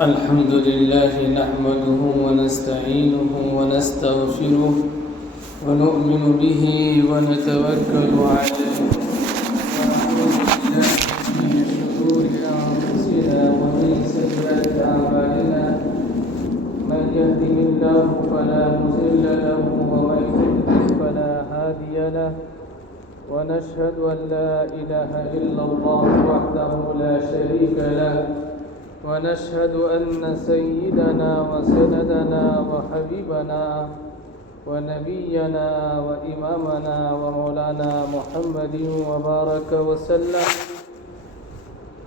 الحمد لله نحمده ونستعينه ونستغفره ونؤمن به ونتوكل عليه ونعوذ بالله من شرور أنفسنا ومن سيئات أعمالنا من يهده الله فلا مضل له ومن يضلل فلا هادي له ونشهد أن لا إله إلا الله وحده لا شريك له ونشهد أن سيدنا وسندنا وحبيبنا ونبينا وإمامنا ومولانا محمد وبارك وسلم.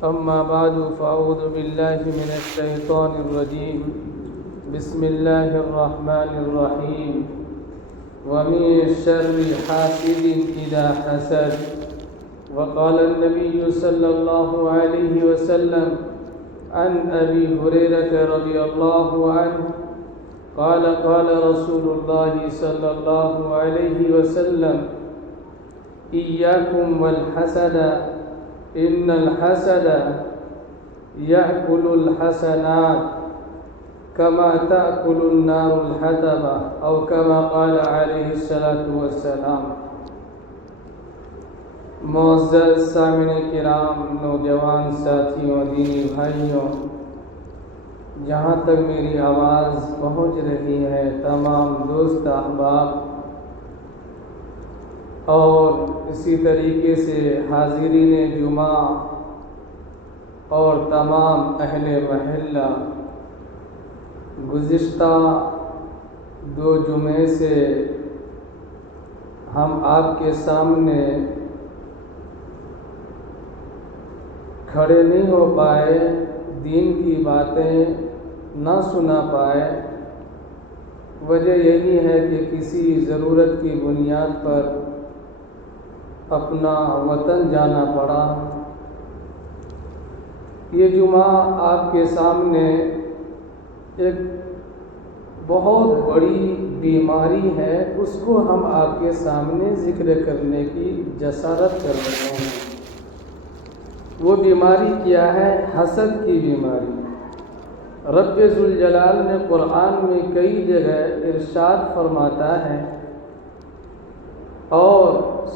أما بعد فأعوذ بالله من الشيطان الرجيم. بسم الله الرحمن الرحيم. ومن شر حاسد إذا حسد. وقال النبي صلى الله عليه وسلم عن أبي هريرة رضي الله عنه قال قال رسول الله صلى الله عليه وسلم إياكم والحسد إن الحسد يأكل الحسنات كما تأكل النار الحطب أو كما قال عليه الصلاة والسلام. معزز سامعین کرام، نوجوان ساتھیوں، دینی بھائیوں، جہاں تک میری آواز پہنچ رہی ہے، تمام دوست احباب اور اسی طریقے سے حاضرین جمعہ اور تمام اہل محلہ، گزشتہ 2 جمعے سے ہم آپ کے سامنے کھڑے نہیں ہو پائے، دین کی باتیں نہ سنا پائے. وجہ یہی ہے کہ کسی ضرورت کی بنیاد پر اپنا وطن جانا پڑا. یہ جمعہ آپ کے سامنے ایک بہت بڑی بیماری ہے، اس کو ہم آپ کے سامنے ذکر کرنے کی جسارت کر رہے ہیں. وہ بیماری کیا ہے؟ حسد کی بیماری. رب ذوالجلال نے قرآن میں کئی جگہ ارشاد فرماتا ہے اور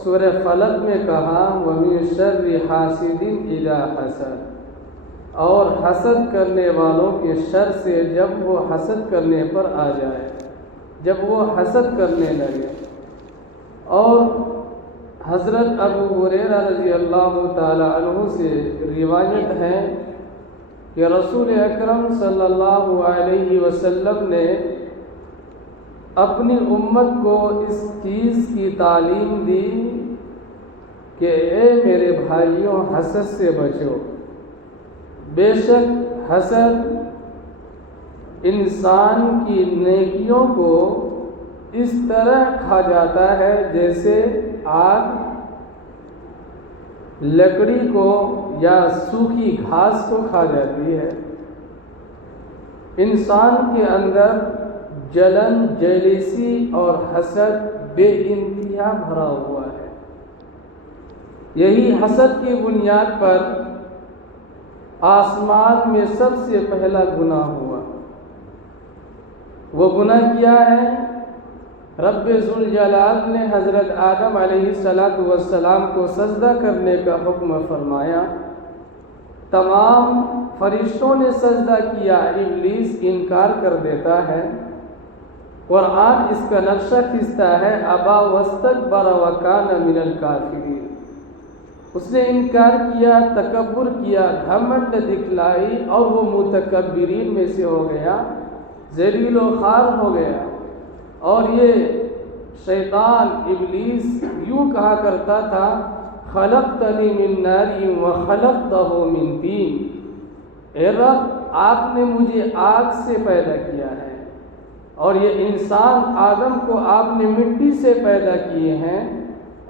سورہ فلق میں کہا وَمِن شَرِّ حَاسِدٍ إِذَا حَسَدَ، اور حسد کرنے والوں کے شر سے جب وہ حسد کرنے پر آ جائے، جب وہ حسد کرنے لگے. اور حضرت ابو ہریرہ رضی اللہ تعالی عنہ سے روایت ہے کہ رسول اکرم صلی اللہ علیہ وسلم نے اپنی امت کو اس چیز کی تعلیم دی کہ اے میرے بھائیوں، حسد سے بچو. بے شک حسد انسان کی نیکیوں کو اس طرح کھا جاتا ہے جیسے آگ لکڑی کو یا سوکھی گھاس کو کھا جاتی ہے. انسان کے اندر جلن، جیلیسی اور حسد بے انتہا بھرا ہوا ہے. یہی حسد کی بنیاد پر آسمان میں سب سے پہلا گناہ ہوا. وہ گناہ کیا ہے؟ رب ذوالجلال نے حضرت آدم علیہ السلام کو سجدہ کرنے کا حکم فرمایا. تمام فرشتوں نے سجدہ کیا، ابلیس انکار کر دیتا ہے. قرآن اس کا نقشہ کھینچتا ہے ابا واستکبر وکان من الکافرین. اس نے انکار کیا، تکبر کیا، گھمنڈ دکھلائی اور وہ متکبرین میں سے ہو گیا، ذلیل و خوار ہو گیا. اور یہ شیطان ابلیس یوں کہا کرتا تھا خلقتنی من نار وخلقتہ من طین، اے رب آپ نے مجھے آگ سے پیدا کیا ہے اور یہ انسان آدم کو آپ نے مٹی سے پیدا کیے ہیں.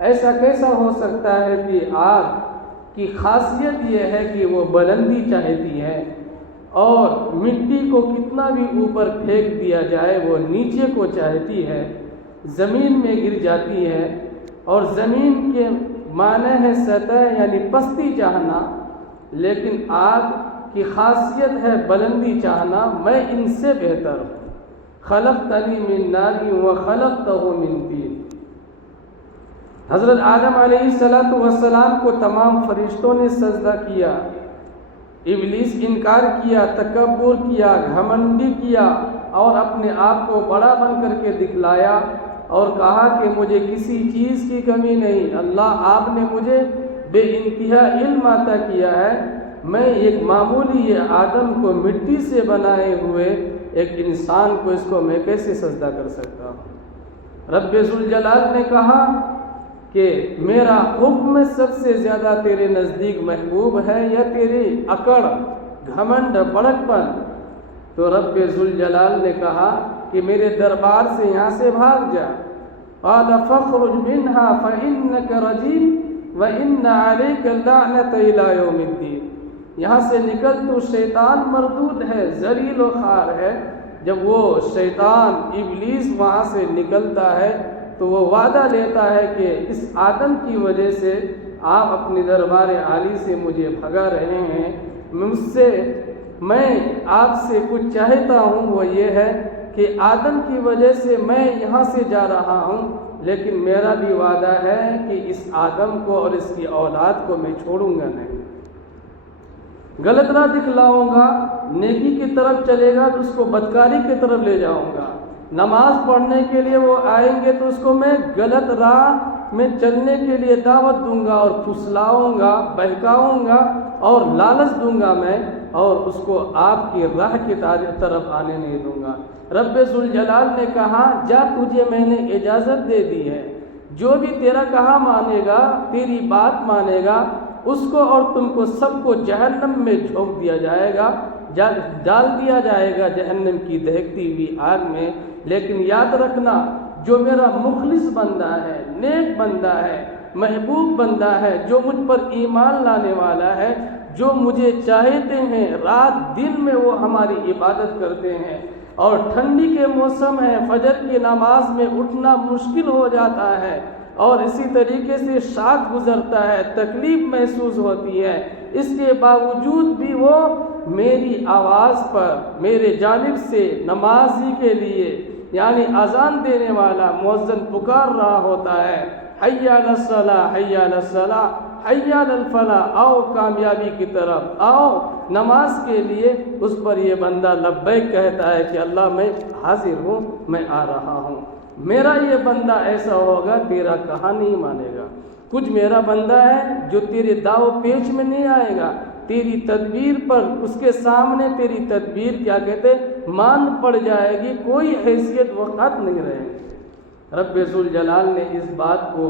ایسا کیسا ہو سکتا ہے کہ آگ کی خاصیت یہ ہے کہ وہ بلندی چاہتی ہے اور مٹی کو کتنا بھی اوپر پھینک دیا جائے وہ نیچے کو چاہتی ہے، زمین میں گر جاتی ہے. اور زمین کے معنی ہے سطح یعنی پستی چاہنا، لیکن آگ کی خاصیت ہے بلندی چاہنا، میں ان سے بہتر ہوں۔ خلقتنی من نار وخلقتہ من طین۔ حضرت آدم علیہ السلام کو تمام فرشتوں نے سجدہ کیا، ابلیس انکار کیا، تکبر کیا، گھمنڈی کیا اور اپنے آپ کو بڑا بن کر کے دکھلایا اور کہا کہ مجھے کسی چیز کی کمی نہیں، اللہ آپ نے مجھے بے انتہا علم عطا کیا ہے، میں ایک معمولی یہ آدم کو مٹی سے بنائے ہوئے ایک انسان کو اس کو میں کیسے سجدہ کر سکتا ہوں؟ رب ذوالجلال نے کہا کہ میرا حکم سب سے زیادہ تیرے نزدیک محبوب ہے یا تیری اکڑ، گھمنڈ، بڑک پن؟ تو رب ذوالجلال نے کہا کہ میرے دربار سے یہاں سے بھاگ جا۔ قال فاخرج منها فإنك رجيم وإن عليك اللعنة إلى يوم الدين۔ یہاں سے نکل، تو شیطان مردود ہے، ذلیل و خوار ہے۔ جب وہ شیطان ابلیس وہاں سے نکلتا ہے تو وہ وعدہ لیتا ہے کہ اس آدم کی وجہ سے آپ اپنی دربار عالی سے مجھے بھگا رہے ہیں، میں آپ سے کچھ چاہتا ہوں، وہ یہ ہے کہ آدم کی وجہ سے میں یہاں سے جا رہا ہوں، لیکن میرا بھی وعدہ ہے کہ اس آدم کو اور اس کی اولاد کو میں چھوڑوں گا نہیں، غلط راہ دکھلاؤں گا، نیکی کی طرف چلے گا تو اس کو بدکاری کی طرف لے جاؤں گا، نماز پڑھنے کے لیے وہ آئیں گے تو اس کو میں غلط راہ میں چلنے کے لیے دعوت دوں گا اور پھسلاؤں گا، بہکاؤں گا اور لالچ دوں گا میں، اور اس کو آپ کی راہ کی طرف آنے نہیں دوں گا۔ رب ذوالجلال نے کہا جا، تجھے میں نے اجازت دے دی ہے، جو بھی تیرا کہا مانے گا، تیری بات مانے گا، اس کو اور تم کو سب کو جہنم میں جھونک دیا جائے گا، ڈال دیا جائے گا جہنم کی دہکتی ہوئی آگ میں۔ لیکن یاد رکھنا، جو میرا مخلص بندہ ہے، نیک بندہ ہے، محبوب بندہ ہے، جو مجھ پر ایمان لانے والا ہے، جو مجھے چاہتے ہیں، رات دن میں وہ ہماری عبادت کرتے ہیں، اور ٹھنڈی کے موسم ہے، فجر کی نماز میں اٹھنا مشکل ہو جاتا ہے، اور اسی طریقے سے شاخ گزرتا ہے، تکلیف محسوس ہوتی ہے، اس کے باوجود بھی وہ میری آواز پر میرے جانب سے نمازی کے لیے، یعنی اذان دینے والا مؤذن پکار رہا ہوتا ہے، حی علی الصلاۃ، حی علی الصلاۃ، حی علی الفلاح، آؤ کامیابی کی طرف، آؤ نماز کے لیے، اس پر یہ بندہ لبیک کہتا ہے کہ اللہ میں حاضر ہوں، میں آ رہا ہوں۔ میرا یہ بندہ ایسا ہوگا، تیرا کہا نہیں مانے گا۔ کچھ میرا بندہ ہے جو تیرے داؤ پیچ میں نہیں آئے گا، تیری تدبیر پر، اس کے سامنے تیری تدبیر کیا کہتے مان پڑ جائے گی، کوئی حیثیت وقت نہیں رہے گی۔ رب ذوالجلال نے اس بات کو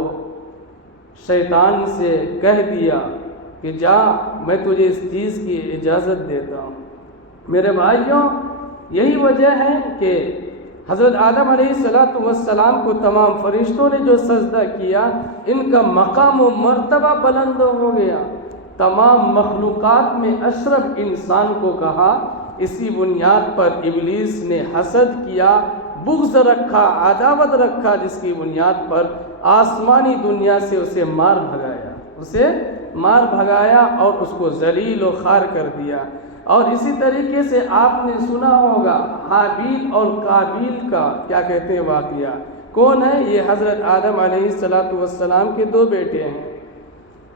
شیطان سے کہہ دیا کہ جا، میں تجھے اس چیز کی اجازت دیتا ہوں۔ میرے بھائیوں، یہی وجہ ہے کہ حضرت آدم علیہ السلام کو تمام فرشتوں نے جو سجدہ کیا، ان کا مقام و مرتبہ بلند ہو گیا، تمام مخلوقات میں اشرف انسان کو کہا۔ اسی بنیاد پر ابلیس نے حسد کیا، بغض رکھا، عداوت رکھا، جس کی بنیاد پر آسمانی دنیا سے اسے مار بھگایا اور اس کو ذلیل و خوار کر دیا۔ اور اسی طریقے سے آپ نے سنا ہوگا حابیل اور قابیل کا کیا کہتے ہیں واقعہ۔ کون ہے یہ؟ حضرت آدم علیہ السلام کے دو بیٹے ہیں۔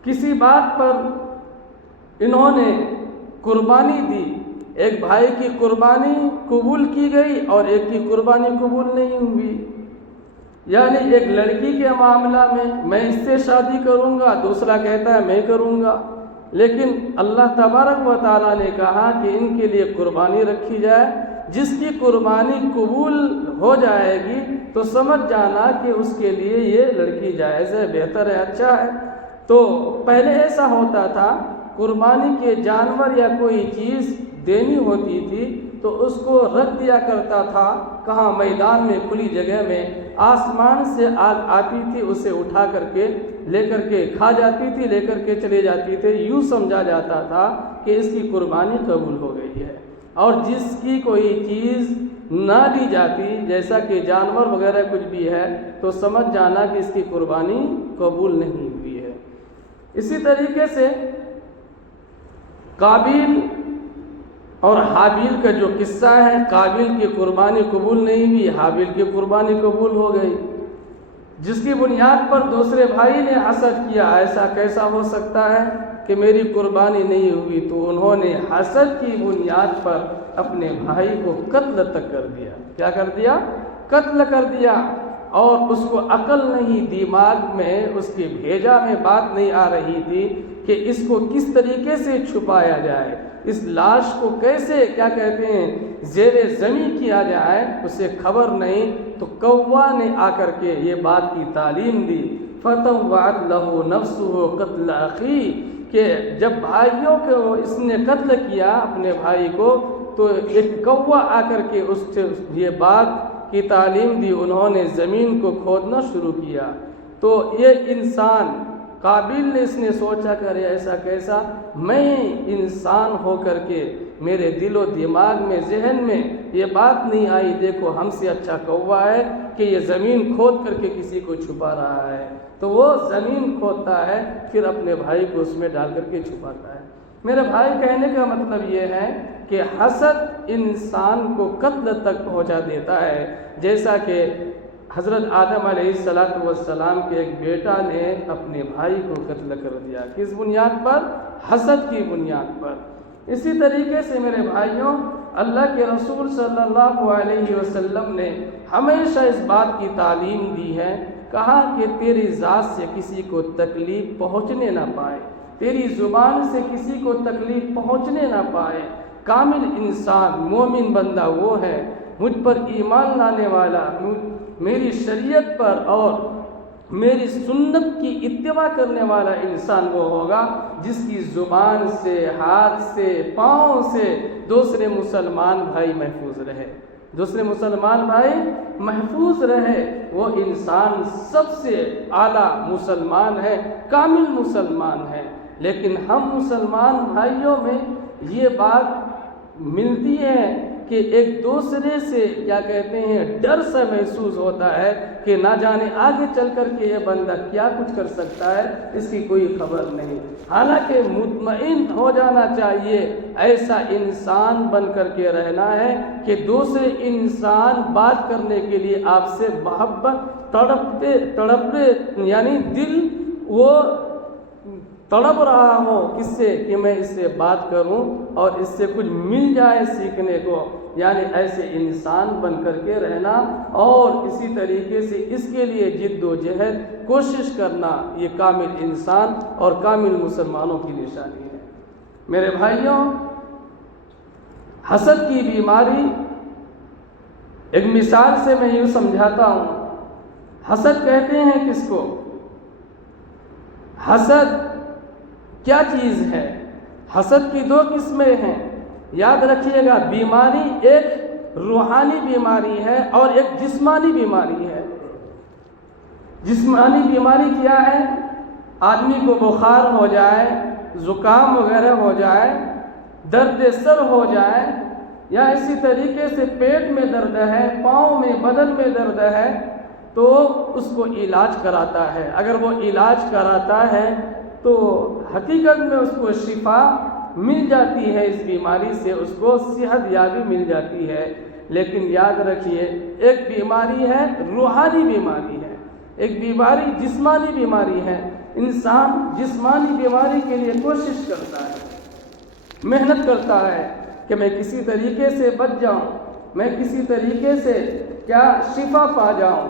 کسی بات پر انہوں نے قربانی دی، ایک بھائی کی قربانی قبول کی گئی اور ایک کی قربانی قبول نہیں ہوئی۔ یعنی ایک لڑکی کے معاملہ میں اس سے شادی کروں گا، دوسرا کہتا ہے میں کروں گا، لیکن اللہ تبارک و تعالیٰ نے کہا کہ ان کے لیے قربانی رکھی جائے، جس کی قربانی قبول ہو جائے گی تو سمجھ جانا کہ اس کے لیے یہ لڑکی جائز ہے، بہتر ہے، اچھا ہے۔ تو پہلے ایسا ہوتا تھا، قربانی کے جانور یا کوئی چیز دینی ہوتی تھی تو اس کو رکھ دیا کرتا تھا، کہاں میدان میں، کھلی جگہ میں، آسمان سے آگ آتی تھی، اسے اٹھا کر کے لے کر کے کھا جاتی تھی، لے کر کے چلے جاتی تھی، یوں سمجھا جاتا تھا کہ اس کی قربانی قبول ہو گئی ہے۔ اور جس کی کوئی چیز نہ دی جاتی، جیسا کہ جانور وغیرہ کچھ بھی ہے، تو سمجھ جانا کہ اس کی قربانی قبول نہیں ہوئی ہے۔ اسی طریقے سے قابیل اور حابیل کا جو قصہ ہے، قابیل کی قربانی قبول نہیں ہوئی، حابیل کی قربانی قبول ہو گئی، جس کی بنیاد پر دوسرے بھائی نے حسد کیا، ایسا کیسا ہو سکتا ہے کہ میری قربانی نہیں ہوئی، تو انہوں نے حسد کی بنیاد پر اپنے بھائی کو قتل تک کر دیا۔ کیا کر دیا؟ قتل کر دیا۔ اور اس کو عقل نہیں، دماغ میں اس کے بھیجا میں بات نہیں آ رہی تھی کہ اس کو کس طریقے سے چھپایا جائے، اس لاش کو کیسے کیا کہتے ہیں زیر زمین کیا جائے، اسے خبر نہیں۔ تو کوا نے آ کر کے یہ بات کی تعلیم دی، فطوعت لہ نفسہ قتل اخی، کہ جب بھائیوں کو اس نے قتل کیا اپنے بھائی کو، تو ایک کوا آ کر کے اس سے یہ بات کی تعلیم دی، انہوں نے زمین کو کھودنا شروع کیا۔ تو یہ انسان قابیل نے اس نے سوچا کرے ایسا کیسا، میں انسان ہو کر کے میرے دل و دماغ میں ذہن میں یہ بات نہیں آئی، دیکھو ہم سے اچھا کوا ہے کہ یہ زمین کھود کر کے کسی کو چھپا رہا ہے۔ تو وہ زمین کھودتا ہے، پھر اپنے بھائی کو اس میں ڈال کر کے چھپاتا ہے۔ میرے بھائی کہنے کا مطلب یہ ہے کہ حسد انسان کو قتل تک پہنچا دیتا ہے، جیسا کہ حضرت آدم علیہ السلام کے ایک بیٹا نے اپنے بھائی کو قتل کر دیا، کس بنیاد پر؟ حسد کی بنیاد پر۔ اسی طریقے سے میرے بھائیوں، اللہ کے رسول صلی اللہ علیہ وسلم نے ہمیشہ اس بات کی تعلیم دی ہے، کہا کہ تیری ذات سے کسی کو تکلیف پہنچنے نہ پائے، تیری زبان سے کسی کو تکلیف پہنچنے نہ پائے۔ کامل انسان مومن بندہ وہ ہے، مجھ پر ایمان لانے والا، میری شریعت پر اور میری سنت کی اتباع کرنے والا انسان وہ ہوگا جس کی زبان سے، ہاتھ سے، پاؤں سے دوسرے مسلمان بھائی محفوظ رہے، دوسرے مسلمان بھائی محفوظ رہے۔ وہ انسان سب سے اعلیٰ مسلمان ہے، کامل مسلمان ہے۔ لیکن ہم مسلمان بھائیوں میں یہ بات ملتی ہے کہ ایک دوسرے سے کیا کہتے ہیں ڈر سا محسوس ہوتا ہے کہ نہ جانے آگے چل کر کے یہ بندہ کیا کچھ کر سکتا ہے، اس کی کوئی خبر نہیں۔ حالانکہ مطمئن ہو جانا چاہیے، ایسا انسان بن کر کے رہنا ہے کہ دوسرے انسان بات کرنے کے لیے آپ سے محبت تڑپتے یعنی دل وہ تڑپ رہا ہو کس سے کہ میں اس سے بات کروں اور اس سے کچھ مل جائے سیکھنے کو، یعنی ایسے انسان بن کر کے رہنا، اور اسی طریقے سے اس کے لیے جد و جہد کوشش کرنا، یہ کامل انسان اور کامل مسلمانوں کی نشانی ہے۔ میرے بھائیوں، حسد کی بیماری ایک مثال سے میں یوں سمجھاتا ہوں۔ حسد کہتے ہیں کس کو؟ حسد کیا چیز ہے؟ حسد کی دو قسمیں ہیں، یاد رکھیے گا۔ بیماری ایک روحانی بیماری ہے اور ایک جسمانی بیماری ہے۔ جسمانی بیماری کیا ہے؟ آدمی کو بخار ہو جائے، زکام وغیرہ ہو جائے، درد سر ہو جائے، یا اسی طریقے سے پیٹ میں درد ہے، پاؤں میں، بدن میں درد ہے، تو اس کو علاج کراتا ہے۔ اگر وہ علاج کراتا ہے تو حقیقت میں اس کو شفا مل جاتی ہے، اس بیماری سے اس کو صحت یابی مل جاتی ہے۔ لیکن یاد رکھیے، ایک بیماری ہے روحانی بیماری ہے، ایک بیماری جسمانی بیماری ہے۔ انسان جسمانی بیماری کے لیے کوشش کرتا ہے، محنت کرتا ہے کہ میں کسی طریقے سے بچ جاؤں، میں کسی طریقے سے کیا شفا پا جاؤں،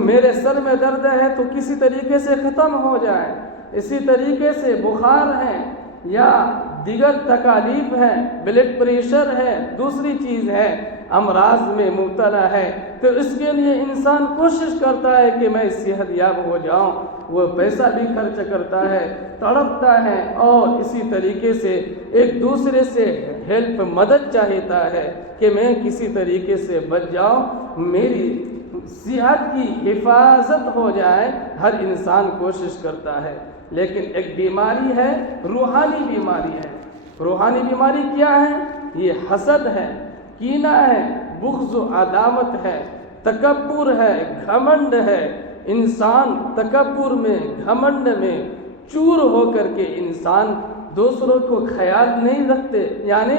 میرے سر میں درد ہے تو کسی طریقے سے ختم ہو جائے۔ اسی طریقے سے بخار ہے یا دیگر تکالیف ہے، بلڈ پریشر ہے، دوسری چیز ہے، امراض میں مبتلا ہے، تو اس کے لیے انسان کوشش کرتا ہے کہ میں صحت یاب ہو جاؤں۔ وہ پیسہ بھی خرچ کرتا ہے، تڑپتا ہے، اور اسی طریقے سے ایک دوسرے سے ہیلپ، مدد چاہتا ہے کہ میں کسی طریقے سے بچ جاؤں، میری صحت کی حفاظت ہو جائے۔ ہر انسان کوشش کرتا ہے۔ لیکن ایک بیماری ہے روحانی بیماری ہے۔ روحانی بیماری کیا ہے؟ یہ حسد ہے، کینہ ہے، بغض و عداوت ہے، تکبر ہے، گھمنڈ ہے۔ انسان تکبر میں، گھمنڈ میں چور ہو کر کے انسان دوسروں کو خیال نہیں رکھتے، یعنی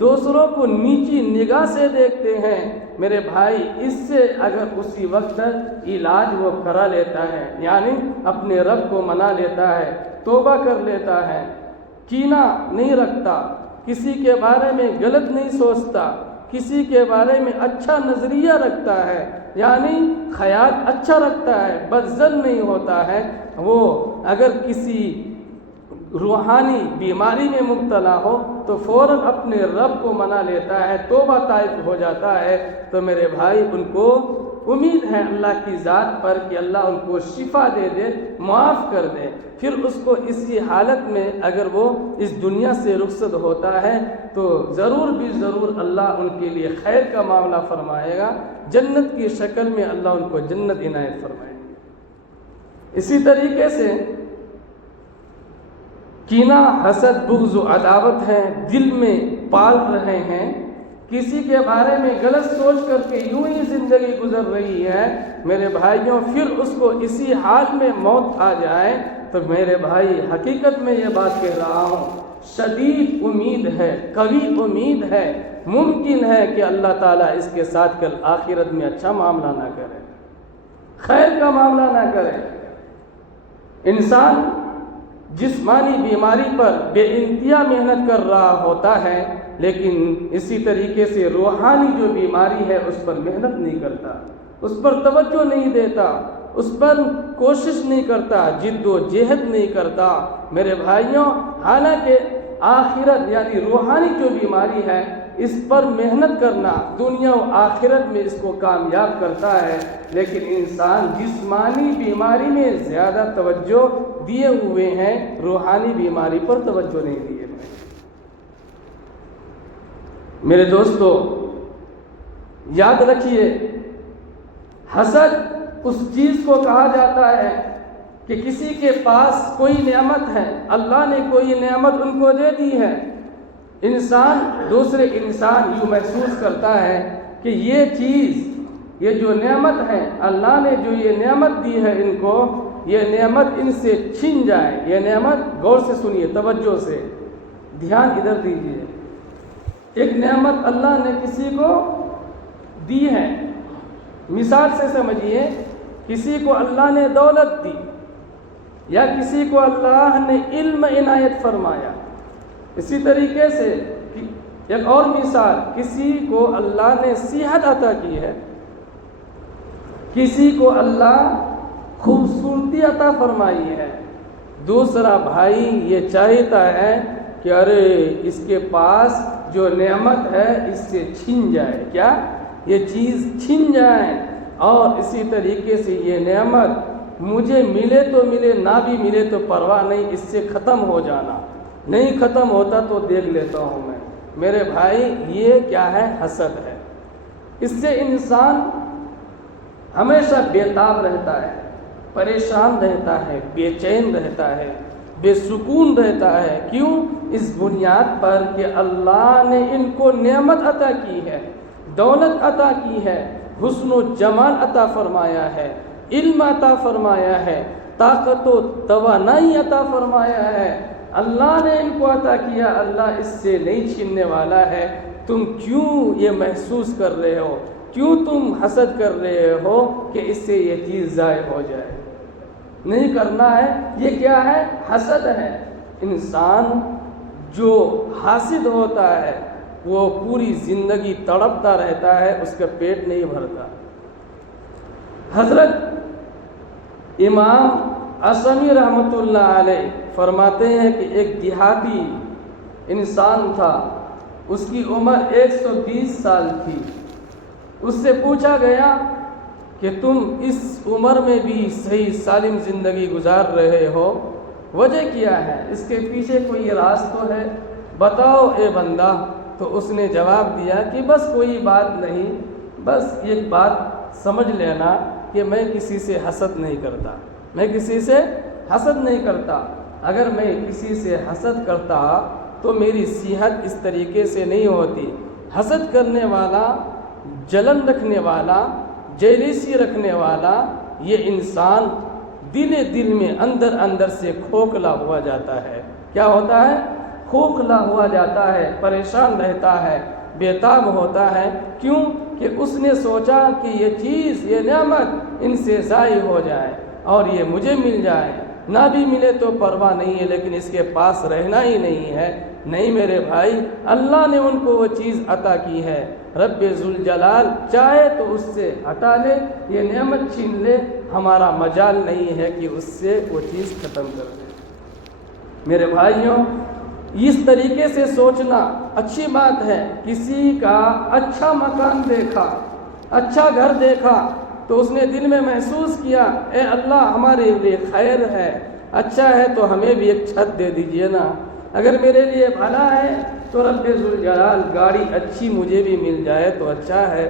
دوسروں کو نیچی نگاہ سے دیکھتے ہیں، میرے بھائی اس سے اگر اسی وقت علاج وہ کرا لیتا ہے، یعنی اپنے رب کو منا لیتا ہے، توبہ کر لیتا ہے، کینہ نہیں رکھتا، کسی کے بارے میں غلط نہیں سوچتا، کسی کے بارے میں اچھا نظریہ رکھتا ہے، یعنی خیال اچھا رکھتا ہے، بدظن نہیں ہوتا ہے، وہ اگر کسی روحانی بیماری میں مبتلا ہو تو فوراً اپنے رب کو منا لیتا ہے، توبہ طائف ہو جاتا ہے، تو میرے بھائی ان کو امید ہے اللہ کی ذات پر کہ اللہ ان کو شفا دے دے، معاف کر دے، پھر اس کو اسی حالت میں اگر وہ اس دنیا سے رخصت ہوتا ہے تو ضرور بھی ضرور اللہ ان کے لیے خیر کا معاملہ فرمائے گا، جنت کی شکل میں اللہ ان کو جنت عنایت فرمائے گا۔ اسی طریقے سے کینہ، حسد، بغض و عداوت ہے، دل میں پال رہے ہیں، کسی کے بارے میں غلط سوچ کر کے یوں ہی زندگی گزر رہی ہے، میرے بھائیوں پھر اس کو اسی حال میں موت آ جائے تو میرے بھائی حقیقت میں یہ بات کہہ رہا ہوں، شدید امید ہے، قوی امید ہے، ممکن ہے کہ اللہ تعالیٰ اس کے ساتھ کل آخرت میں اچھا معاملہ نہ کرے، خیر کا معاملہ نہ کرے۔ انسان جسمانی بیماری پر بے انتہا محنت کر رہا ہوتا ہے، لیکن اسی طریقے سے روحانی جو بیماری ہے اس پر محنت نہیں کرتا، اس پر توجہ نہیں دیتا، اس پر کوشش نہیں کرتا، جد و جہد نہیں کرتا، میرے بھائیوں حالانکہ آخرت یعنی روحانی جو بیماری ہے اس پر محنت کرنا دنیا و آخرت میں اس کو کامیاب کرتا ہے، لیکن انسان جسمانی بیماری میں زیادہ توجہ دیے ہوئے ہیں، روحانی بیماری پر توجہ نہیں دیے ہوئے۔ میرے دوستو یاد رکھیے، حسد اس چیز کو کہا جاتا ہے کہ کسی کے پاس کوئی نعمت ہے، اللہ نے کوئی نعمت ان کو دے دی ہے، انسان دوسرے انسان یوں محسوس کرتا ہے کہ یہ چیز، یہ جو نعمت ہے اللہ نے جو یہ نعمت دی ہے ان کو، یہ نعمت ان سے چھن جائے، یہ نعمت، غور سے سنیے، توجہ سے دھیان ادھر دیجیے، ایک نعمت اللہ نے کسی کو دی ہے، مثال سے سمجھیے، کسی کو اللہ نے دولت دی یا کسی کو اللہ نے علم عنایت فرمایا، اسی طریقے سے ایک اور مثال، کسی کو اللہ نے صحت عطا کی ہے، کسی کو اللہ خوبصورتی عطا فرمائی ہے، دوسرا بھائی یہ چاہتا ہے کہ ارے اس کے پاس جو نعمت ہے اس سے چھن جائے، کیا یہ چیز چھن جائے، اور اسی طریقے سے یہ نعمت مجھے ملے تو ملے، نہ بھی ملے تو پرواہ نہیں، اس سے ختم ہو جانا، نہیں ختم ہوتا تو دیکھ لیتا ہوں میں، میرے بھائی یہ کیا ہے؟ حسد ہے۔ اس سے انسان ہمیشہ بے تاب رہتا ہے، پریشان رہتا ہے، بے چین رہتا ہے، بے سکون رہتا ہے، کیوں؟ اس بنیاد پر کہ اللہ نے ان کو نعمت عطا کی ہے، دولت عطا کی ہے، حسن و جمال عطا فرمایا ہے، علم عطا فرمایا ہے، طاقت و توانائی عطا فرمایا ہے، اللہ نے ان کو عطا کیا، اللہ اس سے نہیں چھیننے والا ہے، تم کیوں یہ محسوس کر رہے ہو، کیوں تم حسد کر رہے ہو کہ اس سے یہ چیز ضائع ہو جائے؟ نہیں کرنا ہے، یہ کیا ہے؟ حسد ہے۔ انسان جو حاسد ہوتا ہے وہ پوری زندگی تڑپتا رہتا ہے، اس کا پیٹ نہیں بھرتا۔ حضرت امام اعظمی رحمۃ اللہ علیہ فرماتے ہیں کہ ایک دیہاتی انسان تھا، اس کی عمر 120 سال تھی، اس سے پوچھا گیا کہ تم اس عمر میں بھی صحیح سالم زندگی گزار رہے ہو، وجہ کیا ہے؟ اس کے پیچھے کوئی راز تو ہے، بتاؤ اے بندہ۔ تو اس نے جواب دیا کہ بس کوئی بات نہیں، بس ایک بات سمجھ لینا کہ میں کسی سے حسد نہیں کرتا، میں کسی سے حسد نہیں کرتا، اگر میں کسی سے حسد کرتا تو میری صحت اس طریقے سے نہیں ہوتی۔ حسد کرنے والا، جلن رکھنے والا، جیلیسی رکھنے والا، یہ انسان دل میں اندر سے کھوکھلا ہوا جاتا ہے، کیا ہوتا ہے؟ کھوکھلا ہوا جاتا ہے، پریشان رہتا ہے، بے-تاب ہوتا ہے۔ کیوں؟ کہ اس نے سوچا کہ یہ چیز، یہ نعمت ان سے ضائع ہو جائے اور یہ مجھے مل جائے، نہ بھی ملے تو پرواہ نہیں ہے، لیکن اس کے پاس رہنا ہی نہیں ہے۔ نہیں میرے بھائی، اللہ نے ان کو وہ چیز عطا کی ہے۔ رب ذوالجلال چاہے تو اس سے ہٹا لے، یہ نعمت چھین لے، ہمارا مجال نہیں ہے کہ اس سے وہ چیز ختم کر دے۔ میرے بھائیوں، اس طریقے سے سوچنا اچھی بات ہے۔ کسی کا اچھا مکان دیکھا، اچھا گھر دیکھا تو اس نے دل میں محسوس کیا، اے اللہ ہمارے لیے خیر ہے، اچھا ہے تو ہمیں بھی ایک چھت دے دیجئے نا۔ اگر میرے لیے بھلا ہے تو رب ذوالجلال گاڑی اچھی مجھے بھی مل جائے تو اچھا ہے،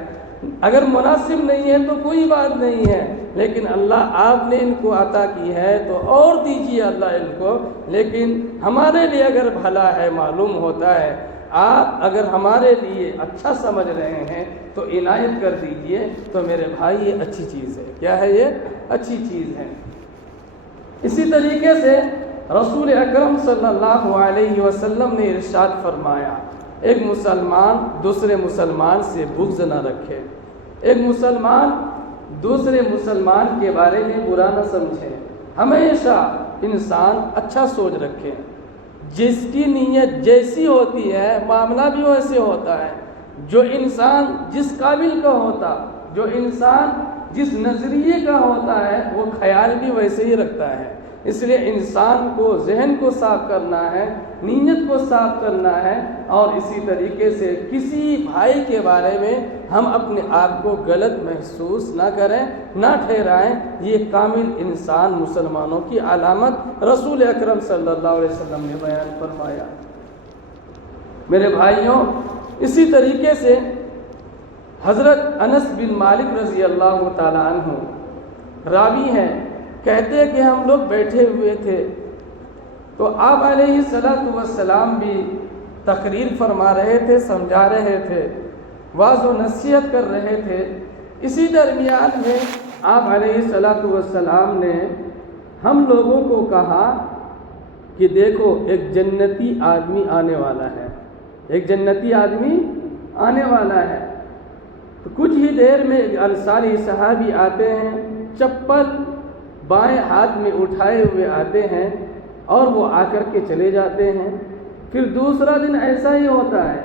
اگر مناسب نہیں ہے تو کوئی بات نہیں ہے، لیکن اللہ آپ نے ان کو عطا کی ہے تو اور دیجیے اللہ ان کو۔ لیکن ہمارے لیے اگر بھلا ہے، معلوم ہوتا ہے، آپ اگر ہمارے لیے اچھا سمجھ رہے ہیں تو عنایت کر دیجئے۔ تو میرے بھائی یہ اچھی چیز ہے۔ کیا ہے یہ؟ اچھی چیز ہے۔ اسی طریقے سے رسول اکرم صلی اللہ علیہ وسلم نے ارشاد فرمایا، ایک مسلمان دوسرے مسلمان سے بغض نہ رکھے، ایک مسلمان دوسرے مسلمان کے بارے میں برا نہ سمجھے، ہمیشہ انسان اچھا سوچ رکھے۔ جس کی نیت جیسی ہوتی ہے معاملہ بھی ویسے ہوتا ہے۔ جو انسان جس قابل کا ہوتا، جو انسان جس نظریے کا ہوتا ہے، وہ خیال بھی ویسے ہی رکھتا ہے۔ اس لیے انسان کو ذہن کو صاف کرنا ہے، نیت کو صاف کرنا ہے، اور اسی طریقے سے کسی بھائی کے بارے میں ہم اپنے آپ کو غلط محسوس نہ کریں، نہ ٹھہرائیں۔ یہ کامل انسان مسلمانوں کی علامت رسول اکرم صلی اللہ علیہ وسلم نے بیان فرمایا۔ میرے بھائیوں، اسی طریقے سے حضرت انس بن مالک رضی اللہ تعالیٰ عنہ راوی ہیں، کہتے ہیں کہ ہم لوگ بیٹھے ہوئے تھے تو آپ علیہ السلام بھی تقریر فرما رہے تھے، سمجھا رہے تھے، واعظ و نصیحت کر رہے تھے۔ اسی درمیان میں آپ علیہ السلام نے ہم لوگوں کو کہا کہ دیکھو ایک جنتی آدمی آنے والا ہے، ایک جنتی آدمی آنے والا ہے۔ تو کچھ ہی دیر میں ایک انصاری صحابی آتے ہیں، چپل بائیں ہاتھ میں اٹھائے ہوئے آتے ہیں اور وہ آ کر کے چلے جاتے ہیں۔ پھر دوسرا دن ایسا ہی ہوتا ہے،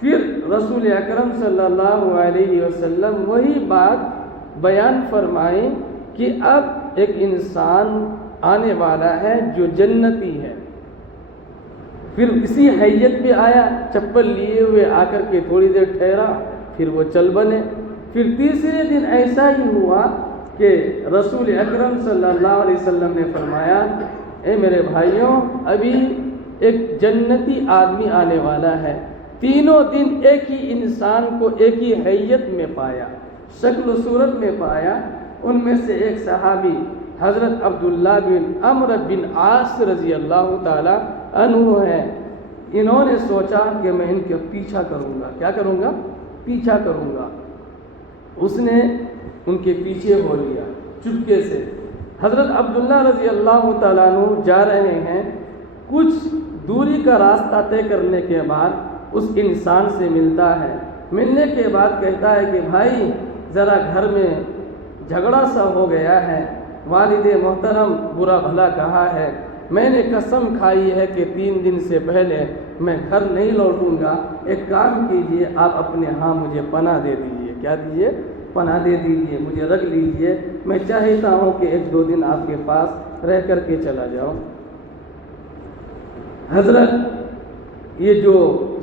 پھر رسول اکرم صلی اللہ علیہ وسلم وہی بات بیان فرمائیں کہ اب ایک انسان آنے والا ہے جو جنتی ہے۔ پھر اسی حیت پہ آیا، چپل لیے ہوئے آ کر کے تھوڑی دیر ٹھہرا، پھر وہ چل بنے۔ پھر تیسرے دن ایسا ہی ہوا کہ رسول اکرم صلی اللہ علیہ وسلم نے فرمایا، اے میرے بھائیوں، ابھی ایک جنتی آدمی آنے والا ہے۔ تینوں دن ایک ہی انسان کو ایک ہی حیت میں پایا، شکل و صورت میں پایا۔ ان میں سے ایک صحابی حضرت عبداللہ بن عمرو بن عاص رضی اللہ تعالی عنہ ہیں۔ انہوں نے سوچا کہ میں ان کے پیچھا کروں گا۔ کیا کروں گا؟ پیچھا کروں گا۔ اس نے ان کے پیچھے ہو لیا چپکے سے۔ حضرت عبداللہ رضی اللہ تعالیٰ عنہ جا رہے ہیں، کچھ دوری کا راستہ طے کرنے کے بعد اس انسان سے ملتا ہے۔ ملنے کے بعد کہتا ہے کہ بھائی ذرا گھر میں جھگڑا سا ہو گیا ہے، والد محترم برا بھلا کہا ہے، میں نے قسم کھائی ہے کہ 3 دن سے پہلے میں گھر نہیں لوٹوں گا، ایک کام کیجئے، آپ اپنے ہاں مجھے پناہ دے دیجئے۔ کیا دیجئے؟ پناہ دے دیجئے، مجھے رکھ لیجئے، میں چاہتا ہوں کہ 1-2 دن آپ کے پاس رہ کر کے چلا جاؤں۔ حضرت یہ جو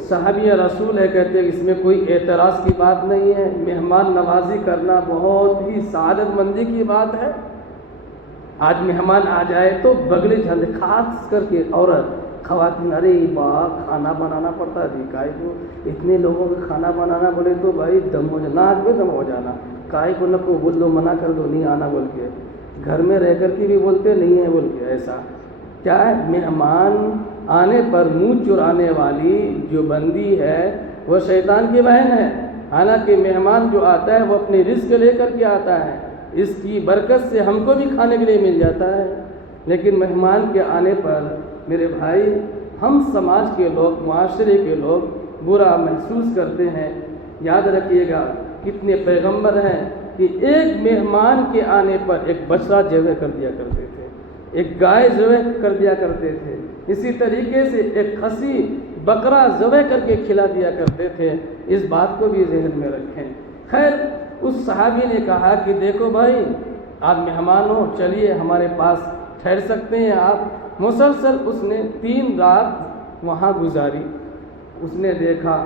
صحابی رسول ہے کہتے ہیں اس میں کوئی اعتراض کی بات نہیں ہے، مہمان نوازی کرنا بہت ہی سعادت مندی کی بات ہے۔ آج مہمان آ جائے تو بغل جھند، خاص کر کے عورت خواتین، ارے باپ کھانا بنانا پڑتا ہے، کائے کو اتنے لوگوں کا کھانا بنانا بولے تو بھائی دم ہو جانا، آج میں دم ہو جانا، کائے کو نہ کو بول دو، منع کر دو، نہیں آنا بول کے، گھر میں رہ کر کے بھی بولتے نہیں ہے بول کے۔ ایسا کیا ہے؟ مہمان آنے پر منہ چرانے والی جو بندی ہے وہ شیطان کی بہن ہے۔ حالانکہ مہمان جو آتا ہے وہ اپنے رزق لے کر کے آتا ہے، اس کی برکت سے ہم کو بھی کھانے کے لیے مل جاتا ہے، لیکن مہمان کے آنے پر میرے بھائی ہم سماج کے لوگ، معاشرے کے لوگ برا محسوس کرتے ہیں۔ یاد رکھیے گا کتنے پیغمبر ہیں کہ ایک مہمان کے آنے پر ایک بچہ ذبح کر دیا کرتے تھے، ایک گائے ذبح کر دیا کرتے تھے، اسی طریقے سے ایک خصی بکرا ذبح کر کے کھلا دیا کرتے تھے۔ اس بات کو بھی ذہن میں رکھیں۔ خیر اس صحابی نے کہا کہ دیکھو بھائی آپ مہمان ہو، چلیے ہمارے پاس ٹھہر سکتے ہیں آپ۔ مسلسل اس نے 3 رات وہاں گزاری۔ اس نے دیکھا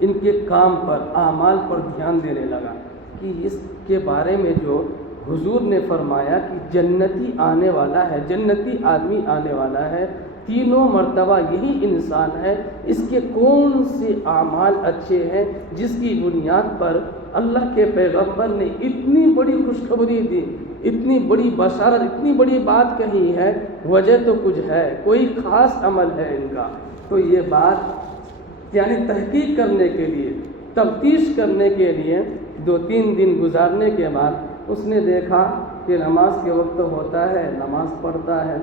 ان کے کام پر، اعمال پر دھیان دینے لگا کہ اس کے بارے میں جو حضور نے فرمایا کہ جنتی آنے والا ہے، جنتی آدمی آنے والا ہے، 3 مرتبہ یہی انسان ہے، اس کے کون سے اعمال اچھے ہیں جس کی بنیاد پر اللہ کے پیغمبر نے اتنی بڑی خوشخبری دی، اتنی بڑی بشارت، اتنی بڑی بات کہی ہے؟ وجہ تو کچھ ہے، کوئی خاص عمل ہے ان کا۔ تو یہ بات یعنی تحقیق کرنے کے لیے، تفتیش کرنے کے لیے 2-3 دن گزارنے کے بعد اس نے دیکھا کہ نماز کے وقت ہوتا ہے، نماز پڑھتا ہے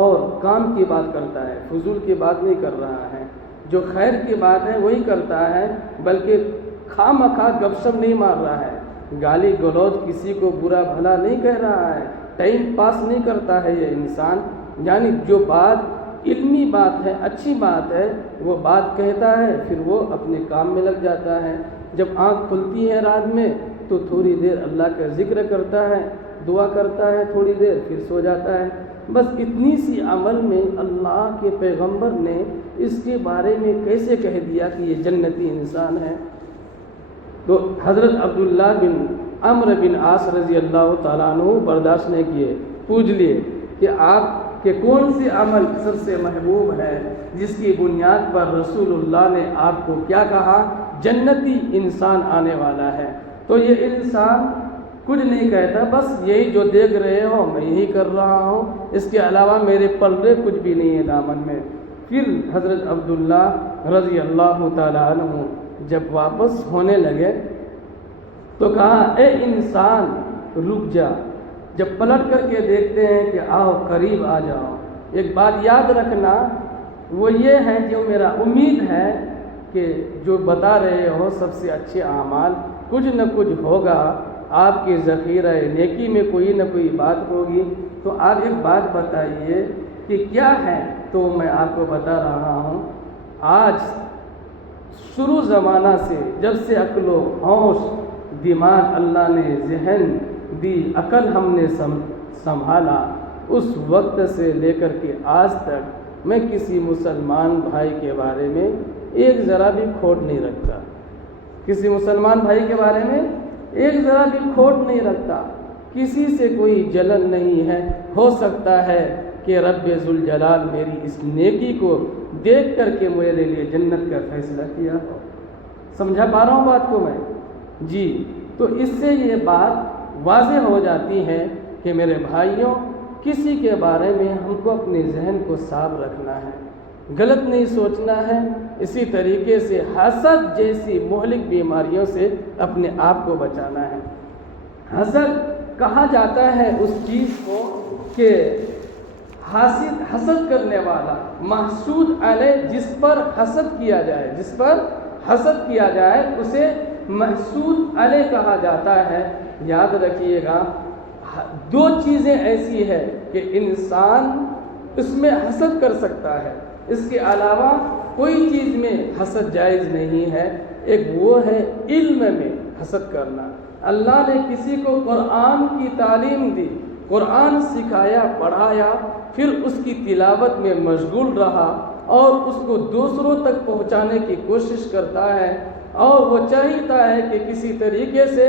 اور کام کی بات کرتا ہے، فضول کی بات نہیں کر رہا ہے، جو خیر کی بات ہے وہی کرتا ہے، بلکہ خواہ مخواہ گپ شپ نہیں مار رہا ہے، گالی گلوچ کسی کو برا بھلا نہیں کہہ رہا ہے، ٹائم پاس نہیں کرتا ہے یہ انسان۔ یعنی جو بات علمی بات ہے، اچھی بات ہے، وہ بات کہتا ہے، پھر وہ اپنے کام میں لگ جاتا ہے۔ جب آنکھ کھلتی ہے رات میں تو تھوڑی دیر اللہ کا ذکر کرتا ہے، دعا کرتا ہے تھوڑی دیر، پھر سو جاتا ہے۔ بس اتنی سی عمل میں اللہ کے پیغمبر نے اس کے بارے میں کیسے کہہ دیا کہ یہ جنتی انسان ہے؟ تو حضرت عبداللہ بن عمرو بن عاص رضی اللہ تعالیٰ عنہ برداشت نہیں کیے، پوچھ لیے کہ آپ کے کون سے عمل سب سے محبوب ہے جس کی بنیاد پر رسول اللہ نے آپ کو کیا کہا؟ جنتی انسان آنے والا ہے۔ تو یہ انسان کچھ نہیں کہتا، بس یہی جو دیکھ رہے ہو میں یہی کر رہا ہوں، اس کے علاوہ میرے پلے کچھ بھی نہیں ہے دامن میں۔ پھر حضرت عبداللہ رضی اللہ تعالیٰ عنہ جب واپس ہونے لگے تو کہا اے انسان رک جا۔ جب پلٹ کر کے دیکھتے ہیں کہ آؤ قریب آ جاؤ، ایک بات یاد رکھنا، وہ یہ ہے جو میرا امید ہے کہ جو بتا رہے ہو سب سے اچھے اعمال کچھ نہ کچھ ہوگا، آپ کے ذخیرہ نیکی میں کوئی نہ کوئی بات ہوگی۔ تو آپ ایک بات بتائیے کہ کیا ہے؟ تو میں آپ کو بتا رہا ہوں، آج شروع زمانہ سے جب سے عقل و ہوش دماغ اللہ نے ذہن دی، عقل ہم نے سنبھالا، اس وقت سے لے کر کے آج تک میں کسی مسلمان بھائی کے بارے میں ایک ذرا بھی کھوٹ نہیں رکھتا، کسی مسلمان بھائی کے بارے میں ایک ذرا بھی کھوٹ نہیں رکھتا، کسی سے کوئی جلن نہیں ہے۔ ہو سکتا ہے کہ رب ذوالجلال میری اس نیکی کو دیکھ کر کے میرے لیے جنت کا فیصلہ کیا ہو۔ سمجھا پا رہا ہوں بات کو میں؟ جی، تو اس سے یہ بات واضح ہو جاتی ہے کہ میرے بھائیوں، کسی کے بارے میں ہم کو اپنے ذہن کو صاف رکھنا ہے، غلط نہیں سوچنا ہے۔ اسی طریقے سے حسد جیسی مہلک بیماریوں سے اپنے آپ کو بچانا ہے۔ حسد کہا جاتا ہے اس چیز کو کہ حسد کرنے والا، محسود علیہ جس پر حسد کیا جائے، جس پر حسد کیا جائے اسے محسود علیہ کہا جاتا ہے۔ یاد رکھیے گا 2 چیزیں ایسی ہے کہ انسان اس میں حسد کر سکتا ہے، اس کے علاوہ کوئی چیز میں حسد جائز نہیں ہے۔ ایک وہ ہے علم میں حسد کرنا۔ اللہ نے کسی کو قرآن کی تعلیم دی، قرآن سکھایا، پڑھایا، پھر اس کی تلاوت میں مشغول رہا اور اس کو دوسروں تک پہنچانے کی کوشش کرتا ہے، اور وہ چاہتا ہے کہ کسی طریقے سے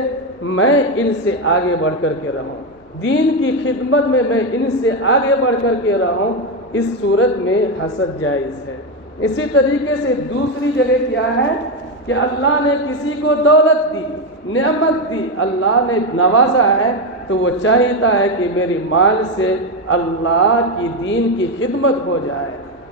میں ان سے آگے بڑھ کر کے رہوں، دین کی خدمت میں میں ان سے آگے بڑھ کر کے رہوں، اس صورت میں حسد جائز ہے۔ اسی طریقے سے دوسری جگہ کیا ہے کہ اللہ نے کسی کو دولت دی، نعمت دی، اللہ نے نوازا ہے، تو وہ چاہتا ہے کہ میری مال سے اللہ کی دین کی خدمت ہو جائے،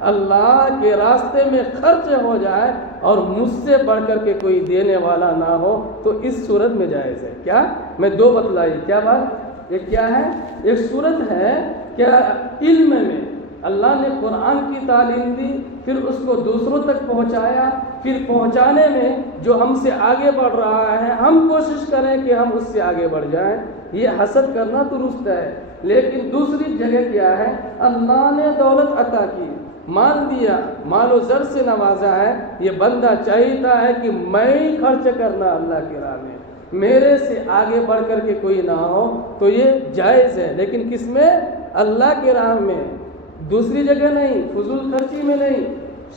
اللہ کے راستے میں خرچ ہو جائے، اور مجھ سے بڑھ کر کے کوئی دینے والا نہ ہو، تو اس صورت میں جائز ہے۔ کیا میں 2 بتلائی، کیا بات؟ ایک کیا ہے؟ ایک صورت ہے کیا علم میں اللہ نے قرآن کی تعلیم دی، پھر اس کو دوسروں تک پہنچایا، پھر پہنچانے میں جو ہم سے آگے بڑھ رہا ہے ہم کوشش کریں کہ ہم اس سے آگے بڑھ جائیں، یہ حسد کرنا درست ہے۔ لیکن دوسری جگہ کیا ہے، اللہ نے دولت عطا کی، مال دیا، مال و زر سے نوازا ہے، یہ بندہ چاہیتا ہے کہ میں ہی خرچ کرنا اللہ کی راہ میں، میرے سے آگے بڑھ کر کے کوئی نہ ہو، تو یہ جائز ہے، لیکن کس میں؟ اللہ کے راہ میں، دوسری جگہ نہیں، فضول خرچی میں نہیں،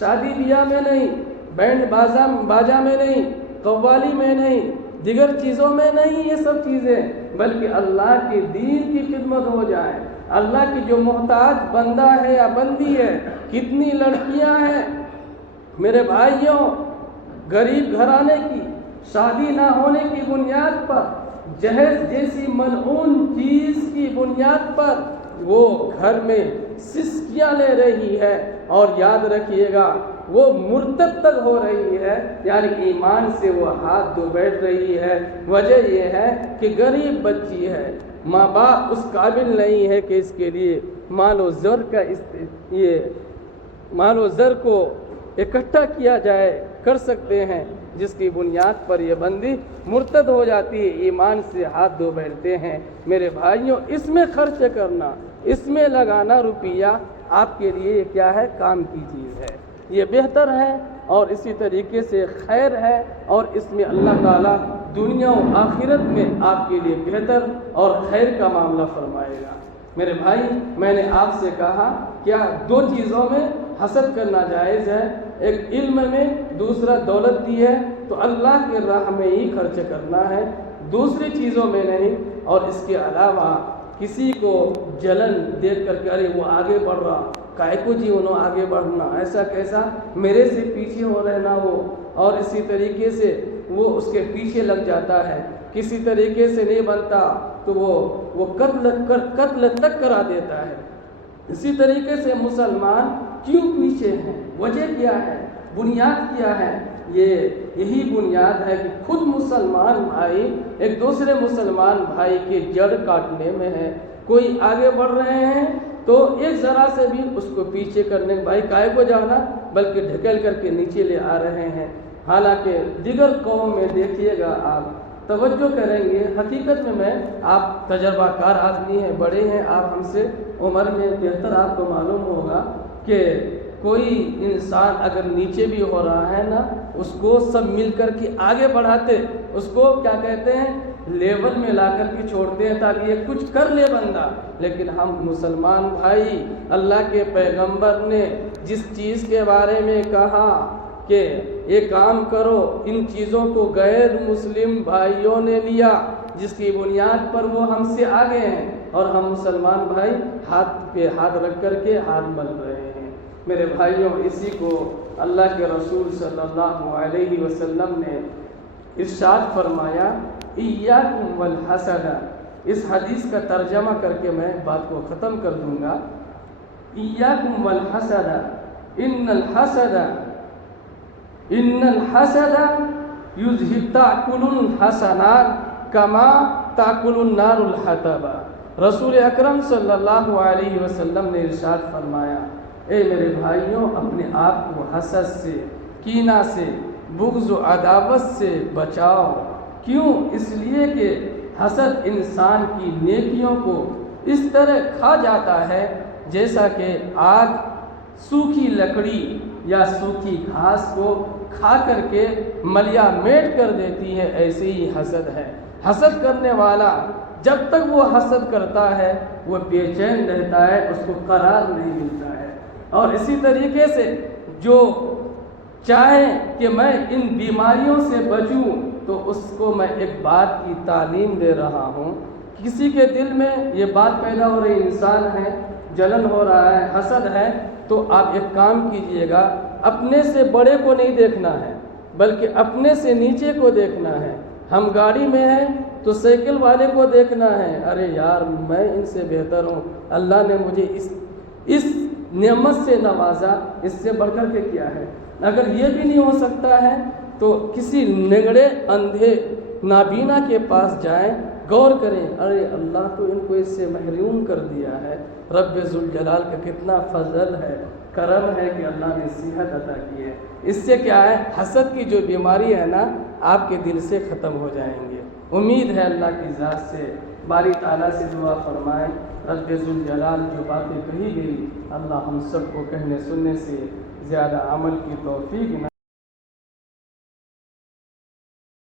شادی بیاہ میں نہیں، بینڈ باجا میں نہیں، قوالی میں نہیں، دیگر چیزوں میں نہیں، یہ سب چیزیں، بلکہ اللہ کے دین کی خدمت ہو جائے۔ اللہ کی جو محتاج بندہ ہے یا بندی ہے، کتنی لڑکیاں ہیں میرے بھائیوں، غریب گھرانے کی، شادی نہ ہونے کی بنیاد پر، جہیز جیسی ملعون چیز کی بنیاد پر وہ گھر میں سسکیاں لے رہی ہے، اور یاد رکھیے گا وہ مرتد تک ہو رہی ہے، یعنی ایمان سے وہ ہاتھ دھو بیٹھ رہی ہے۔ وجہ یہ ہے کہ غریب بچی ہے، ماں باپ اس قابل نہیں ہے کہ اس کے لیے مال و زر کو اکٹھا کیا جائے، کر سکتے ہیں، جس کی بنیاد پر یہ بندی مرتد ہو جاتی ہے، ایمان سے ہاتھ دھو بیٹھتے ہیں۔ میرے بھائیوں، اس میں خرچ کرنا، اس میں لگانا روپیہ آپ کے لیے کیا ہے؟ کام کی چیز ہے، یہ بہتر ہے، اور اسی طریقے سے خیر ہے، اور اس میں اللہ تعالیٰ دنیا و آخرت میں آپ کے لیے بہتر اور خیر کا معاملہ فرمائے گا۔ میرے بھائی، میں نے آپ سے کہا کیا دو چیزوں میں حسد کرنا جائز ہے، ایک علم میں، دوسرا دولت دی ہے تو اللہ کے راہ میں ہی خرچ کرنا ہے، دوسری چیزوں میں نہیں۔ اور اس کے علاوہ کسی کو جلن دیکھ کر کے ارے وہ آگے بڑھ رہا، کائے کو جی انہوں آگے بڑھنا، ایسا کیسا، میرے سے پیچھے ہو رہنا وہ، اور اسی طریقے سے وہ اس کے پیچھے لگ جاتا ہے، کسی طریقے سے نہیں بنتا تو وہ قتل تک کرا دیتا ہے۔ اسی طریقے سے مسلمان کیوں پیچھے ہیں، وجہ کیا ہے، بنیاد کیا ہے؟ یہی بنیاد ہے کہ خود مسلمان بھائی ایک دوسرے مسلمان بھائی کے جڑ کاٹنے میں ہے۔ کوئی آگے بڑھ رہے ہیں تو ایک ذرا سے بھی اس کو پیچھے کرنے، بھائی کائے کو جانا، بلکہ ڈھکیل کر کے نیچے لے آ رہے ہیں۔ حالانکہ دیگر قوم میں دیکھیے گا، آپ توجہ کریں گے، حقیقت میں آپ تجربہ کار آدمی ہیں، بڑے ہیں آپ ہم سے عمر میں، بہتر آپ کو معلوم ہوگا کہ کوئی انسان اگر نیچے بھی ہو رہا ہے نا، اس کو سب مل کر کے آگے بڑھاتے، اس کو کیا کہتے ہیں، لیول میں لا کر کے چھوڑتے ہیں تاکہ یہ کچھ کر لے بندہ۔ لیکن ہم مسلمان بھائی، اللہ کے پیغمبر نے جس چیز کے بارے میں کہا کہ یہ کام کرو، ان چیزوں کو غیر مسلم بھائیوں نے لیا، جس کی بنیاد پر وہ ہم سے آگے ہیں، اور ہم مسلمان بھائی ہاتھ پہ ہاتھ رکھ کر کے ہاتھ مل رہے ہیں۔ میرے بھائیوں، اسی کو اللہ کے رسول صلی اللہ علیہ وسلم نے ارشاد فرمایا، ایاکم والحسد۔ اس حدیث کا ترجمہ کر کے میں بات کو ختم کر دوں گا۔ ایاکم والحسد ان الحسد تأکل الحسنات کما تأکل النار الحطب۔ رسول اکرم صلی اللہ علیہ وسلم نے ارشاد فرمایا، اے میرے بھائیوں، اپنے آپ کو حسد سے، کینہ سے، بغض و عداوت سے بچاؤ۔ کیوں؟ اس لیے کہ حسد انسان کی نیکیوں کو اس طرح کھا جاتا ہے جیسا کہ آگ سوکھی لکڑی یا سوکھی گھاس کو کھا کر کے ملیا میٹ کر دیتی ہے، ایسے ہی حسد ہے۔ حسد کرنے والا جب تک وہ حسد کرتا ہے وہ بے چین رہتا ہے، اس کو قرار نہیں ملتا ہے۔ اور اسی طریقے سے جو چاہے کہ میں ان بیماریوں سے بچوں، تو اس کو میں ایک بات کی تعلیم دے رہا ہوں۔ کسی کے دل میں یہ بات پیدا ہو رہی، انسان ہے، جلن ہو رہا ہے، حسد ہے، تو آپ ایک کام کیجئے گا، اپنے سے بڑے کو نہیں دیکھنا ہے بلکہ اپنے سے نیچے کو دیکھنا ہے۔ ہم گاڑی میں ہیں تو سائیکل والے کو دیکھنا ہے، ارے یار میں ان سے بہتر ہوں، اللہ نے مجھے اس نعمت سے نوازا، اس سے بڑھ کر کے کیا ہے۔ اگر یہ بھی نہیں ہو سکتا ہے تو کسی نگڑے اندھے نابینا کے پاس جائیں، غور کریں، ارے اللہ تو ان کو اس سے محروم کر دیا ہے، رب ذوالجلال کا کتنا فضل ہے، کرم ہے کہ اللہ نے صحت عطا کی ہے۔ اس سے کیا ہے، حسد کی جو بیماری ہے نا آپ کے دل سے ختم ہو جائیں گے۔ امید ہے اللہ کی ذات سے، باری تعالیٰ سے دعا فرمائیں، رب ذوالجلال جو باتیں کہی گئی اللہ ہم سب کو کہنے سننے سے زیادہ عمل کی توفیق نہ